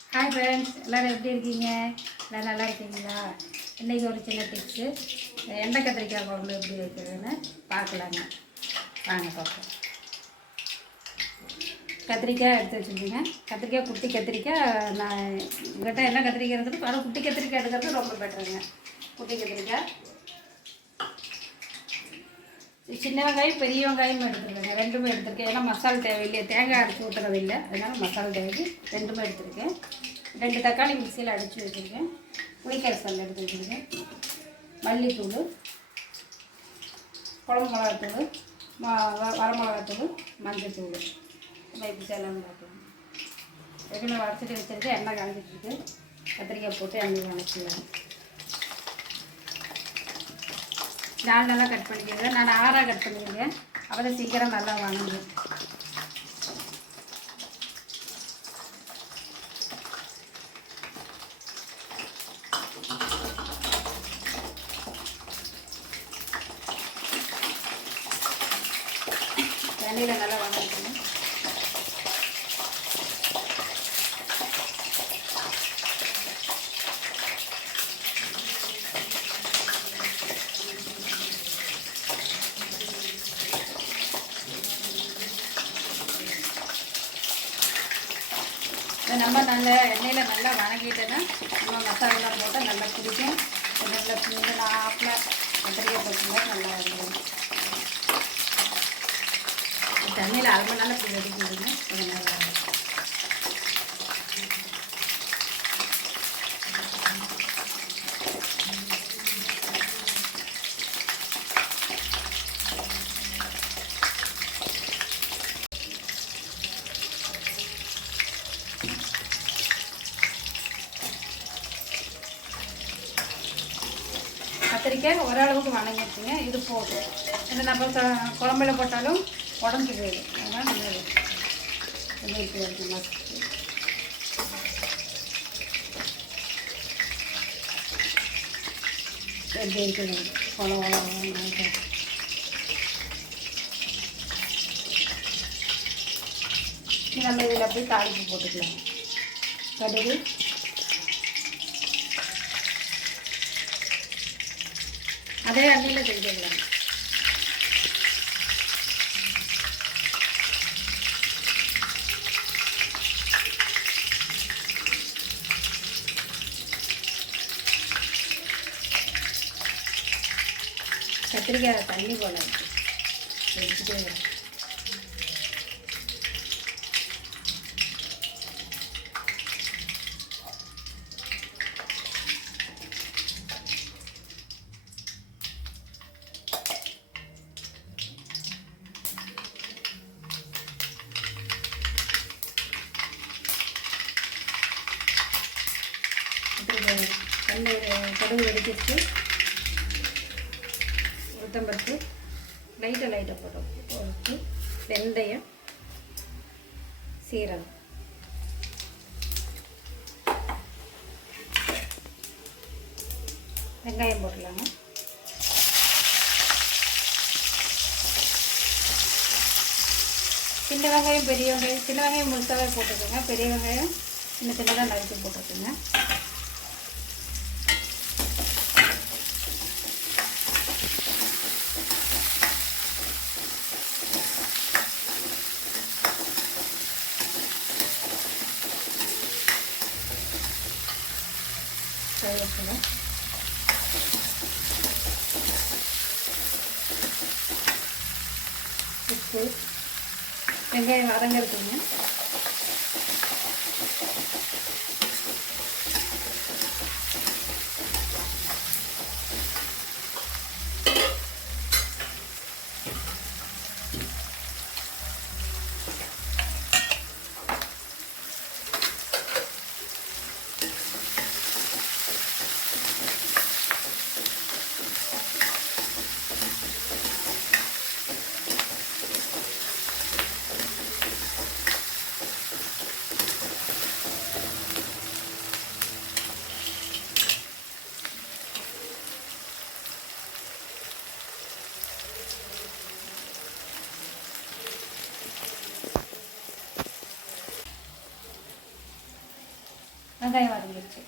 Hi friends எல்லோரும் எப்படி இருக்கீங்க? எல்லோரும் நல்லா இருக்கீங்களா? இன்றைக்கி ஒரு சின்ன டிப்ஸு எண்ணெய் கத்திரிக்காய் குழம்பு எப்படி வைக்கிறதுன்னு பார்க்கலாங்க. வாங்க பார்ப்போம். கத்திரிக்காய் எடுத்து வச்சுருக்கீங்க. கத்திரிக்காய் குட்டி கத்திரிக்காய் நான் உங்கள்கிட்ட என்ன கத்திரிக்காய் இருக்குது ஆனால் குட்டி கத்திரிக்காய் எடுக்கிறது ரொம்ப பெட்டருங்க குட்டி கத்திரிக்காய். சின்ன வெங்காயம் பெரிய வெங்காயம் எடுத்துருக்கேங்க. ரெண்டுமே எடுத்துருக்கேன். ஏன்னா மசாலா தேவையில்லையே. தேங்காய் அரைச்சி ஊற்றுறதில்லை அதனால் மசாலா தேவைக்கு ரெண்டுமே எடுத்துருக்கேன். ரெண்டு தக்காளி மிக்சியில் அடித்து வச்சுருக்கேன். புளிக்கரசல் எடுத்து வச்சுருக்கேன். மல்லித்தூள் குழம்பு மிளகாத்தூள் ம வரமிளகாத்தூள் மஞ்சத்தூள். பைப்பு சேலம் பார்க்கணும் ரெகுலர் வரைச்சிட்டு வச்சுருக்கேன் எண்ணெய் காஞ்சிட்ருக்கு கத்திரிக்காய் போட்டு எண்ணெய் வணக்கிடுவேன் நாலு நல்லா கட் பண்ணிக்கோங்க. நான் ஆறாக கட் பண்ணிக்கோங்க. அப்போ சீக்கிரம் நல்லா வணங்கும். தண்ணியில் நல்லா வணங்கிக்கணும் இதை நம்ம நல்ல எண்ணெயில் நல்லா வணங்கிட்டேன்னா நம்ம மசாலாலாம் போட்டால் நல்லா பிடிக்கும் நல்லா பிடிங்க ஆப்பில் கத்திரிக்காய் போட்டுங்க நல்லா இருக்கும் தண்ணியில் அரை மணி நேரம் இப்படி கொஞ்சம் நல்லா இருக்கும் கத்திரிக்காய் ஓரளவுக்கு வணங்கிடுச்சுங்க. இது போதும். இந்த நம்ம குழம்புல போட்டாலும் உடஞ்சி போயிடும் அதனால் நம்ம எப்படி இருக்குது கொல கொல நம்ம இதில் அப்படியே தாளிப்பு போட்டுக்கலாம். கடுகு அதே எண்ணெயில் செஞ்சிடலாம் கத்திரிக்காய் தண்ணி போல இருக்கு எடுத்துட்டே வரேன். இப்போ இது தண்ணி கடுகு வெடிச்சிருச்சு. உளுத்தம்பருப்பு. லைட்டாக லைட்டாக போட்டோம் போட்டு வெந்தயம் சீரகம். வெங்காயம் போட்டுடலாங்க சின்ன வெங்காயம் பெரிய வெங்காயம் சின்ன வெங்காயம் முழுசாகவே போட்டுக்கோங்க. பெரிய வெங்காயம் சின்ன சின்னதாக நறுக்கி போட்டுக்கோங்க. உப்பு வெங்காயம் வதங்கிறதுங்க. வெங்காயம் வதங்கிடுச்சு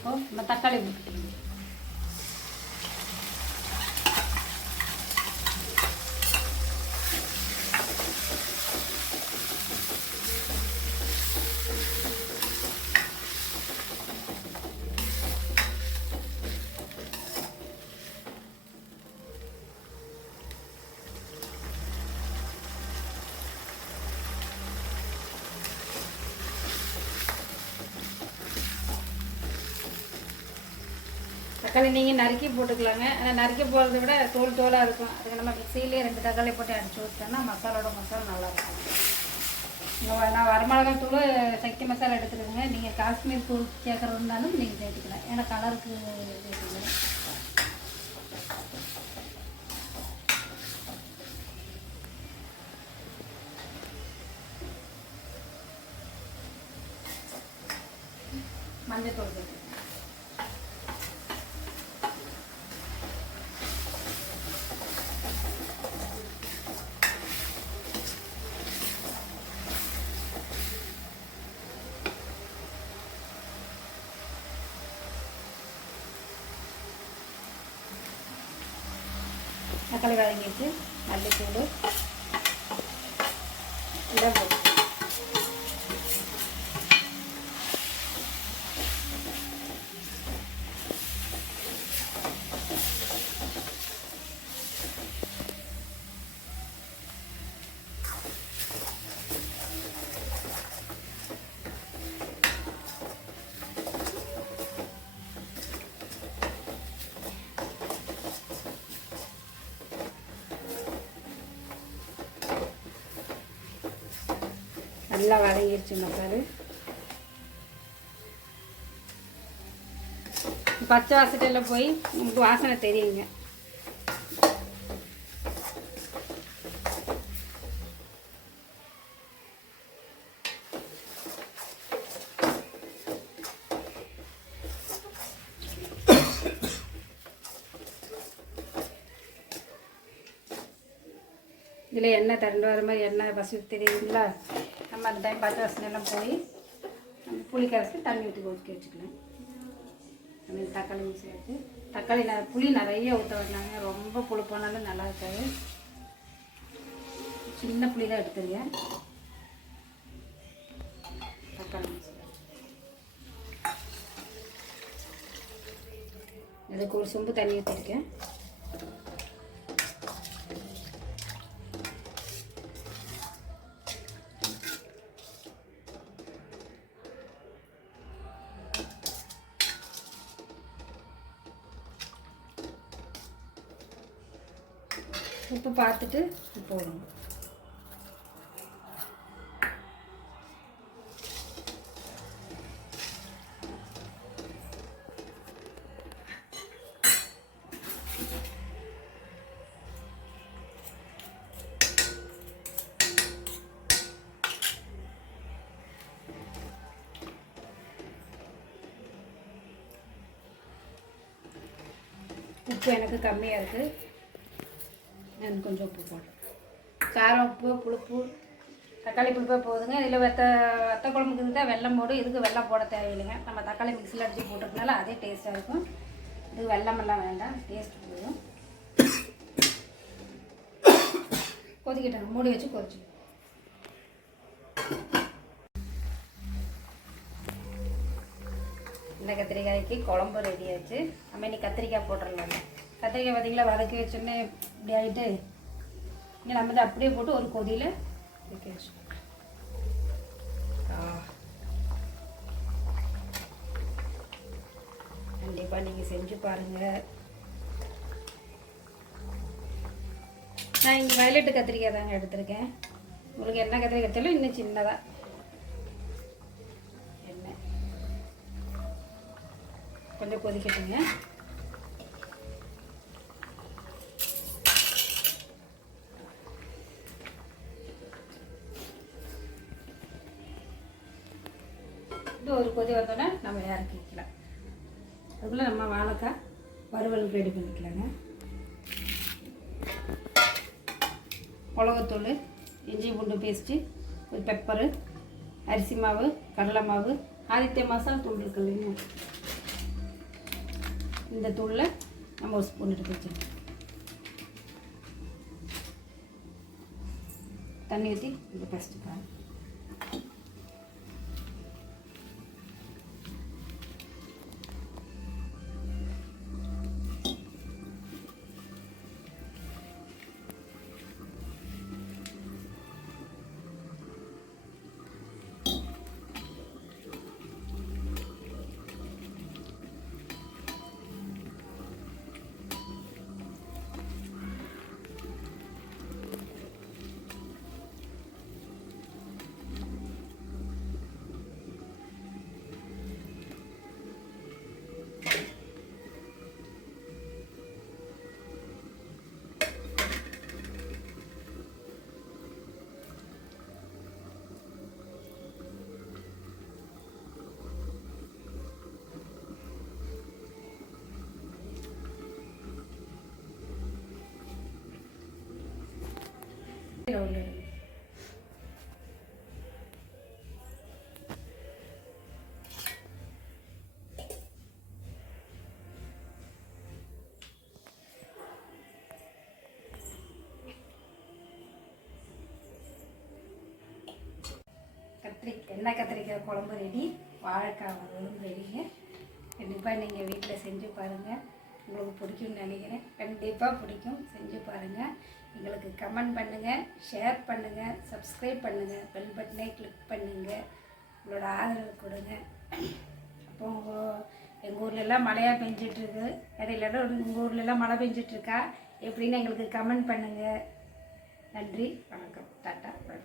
ஓ நம்ம தக்காளி போட்டுக்கணும் தக்காளி நீங்கள் நறுக்கி போட்டுக்கலாங்க. ஆனால் நறுக்கி போகிறத விட தோல் தோலாக இருக்கும். அதுக்கு நம்ம மிக்சியிலே ரெண்டு தக்காளி போட்டு அடிச்சு விட்டோம்னா மசாலோட மசாலா நல்லாயிருக்கும் நான் வரமிளகாய் தூள் சக்தி மசாலா எடுத்துருக்கேங்க நீங்கள் காஷ்மீர் தூள் கேட்குறதுனாலும் இருந்தாலும் நீங்கள் சேர்த்துக்கலாம். ஏன்னா கலருக்கு சேர்த்துக்கலாம். மஞ்சள் தூள் சேர்த்துக்கலாம் தக்காளி வதங்கிட்டு மல்லித்தூள் இதெல்லாம் நல்லா வதங்கிருச்சு பாரு. பச்சை வாசட்டெல்லாம் போய் உங்களுக்கு வாசனை தெரியுங்க. இதில் எண்ணெய் திரண்டு வர மாதிரி எண்ணெய் பசு தெரியுதுங்களா? நம்ம அந்த டைம் பச்சை வாசனை போய் நம்ம புளி கரைச்சி தண்ணி ஊற்றி கொதிக்க வச்சுக்கலாம் நம்ம தக்காளி சேர்த்து தக்காளி ந புளி நிறைய ஊற்ற வந்தாங்க. ரொம்ப புளிப்பானாலும் நல்லா இருக்காது. சின்ன புளி தான் எடுத்துருங்க தக்காளி அதுக்கு இதுக்கு ஒரு சொம்பு தண்ணி ஊற்றிருக்கேன் உப்பு பார்த்துட்டு உப்பு போடணும். உப்பு எனக்கு கம்மியாக இருக்குது நான் கொஞ்சம் உப்பு போடுறேன் காரம் உப்பு புளிப்பு தக்காளி புளிப்பே போதுங்க. இதில் வெத்த வெத்த குழம்புக்கு இருந்தால் வெல்லம் போடும் இதுக்கு வெள்ளம் போட தேவையில்லைங்க. நம்ம தக்காளி மிக்சியில் அடித்து போட்டிருக்கனால அதே டேஸ்ட்டாக இருக்கும். இதுக்கு வெல்லமெல்லாம் வேண்டாம். டேஸ்ட் போதும். கொதிக்கிட்டாங்க மூடி வச்சு கொதிச்சு இந்த கத்திரிக்காய்க்கு குழம்பு ரெடி ஆச்சு. நம்ம இன்னைக்கு கத்திரிக்காய் போட்டுடலாங்க. கத்திரிக்காய் பார்த்தீங்களா வதக்கி வச்சுன்னு இப்படி ஆகிட்டு இங்கே நம்ம இதை அப்படியே போட்டு ஒரு கொதியில் கண்டிப்பாக நீங்கள் செஞ்சு பாருங்கள் நான் இங்கே வயலட்டு கத்திரிக்காய் தாங்க எடுத்திருக்கேன். உங்களுக்கு என்ன கத்திரிக்காய் எடுத்தாலும் இன்னும் சின்னதாக எண்ணெய் கொஞ்சம் கொதிக்கட்டுங்க. இது ஒரு கொதி வந்தோடனே நம்ம இறக்கிக்கலாம் அதுக்குள்ளே நம்ம வாழைக்காய் வறுவல் ரெடி பண்ணிக்கலாங்க. மிளகுத்தூள் இஞ்சி பூண்டு பேஸ்ட்டு ஒரு பெப்பரு அரிசி மாவு கடலை மாவு ஆதித்ய மசாலா தூள் இருக்கு இல்லைங்க. இந்த தூளில் நம்ம ஒரு ஸ்பூன் எடுத்து வச்சுருக்கோம் தண்ணி ஊற்றி இந்த ஃபஸ்ட்டு கத்திரிக்காய் எண்ணெய் கத்திரிக்காய்? குழம்பு ரெடி வாழைக்காய் வரும் ரெடிங்க கண்டிப்பாக நீங்கள் வீட்டில் செஞ்சு பாருங்கள் உங்களுக்கு பிடிக்கும்னு நினைக்கிறேன். கண்டிப்பாக பிடிக்கும். செஞ்சு பாருங்கள் எங்களுக்கு கமெண்ட் பண்ணுங்கள் ஷேர் பண்ணுங்கள் சப்ஸ்கிரைப் பண்ணுங்கள் பெல் பட்டனை கிளிக் பண்ணுங்கள் உங்களோட ஆதரவு கொடுங்க. அப்போ உங்கள் எங்கள் ஊர்லெல்லாம் மழையாக பெஞ்சிட்ருக்கு இடையில உங்கள் ஊர்லெல்லாம் மழை பெஞ்சிட்ருக்கா எப்படின்னு எங்களுக்கு கமெண்ட் பண்ணுங்கள் நன்றி. வணக்கம். டாட்டா. பை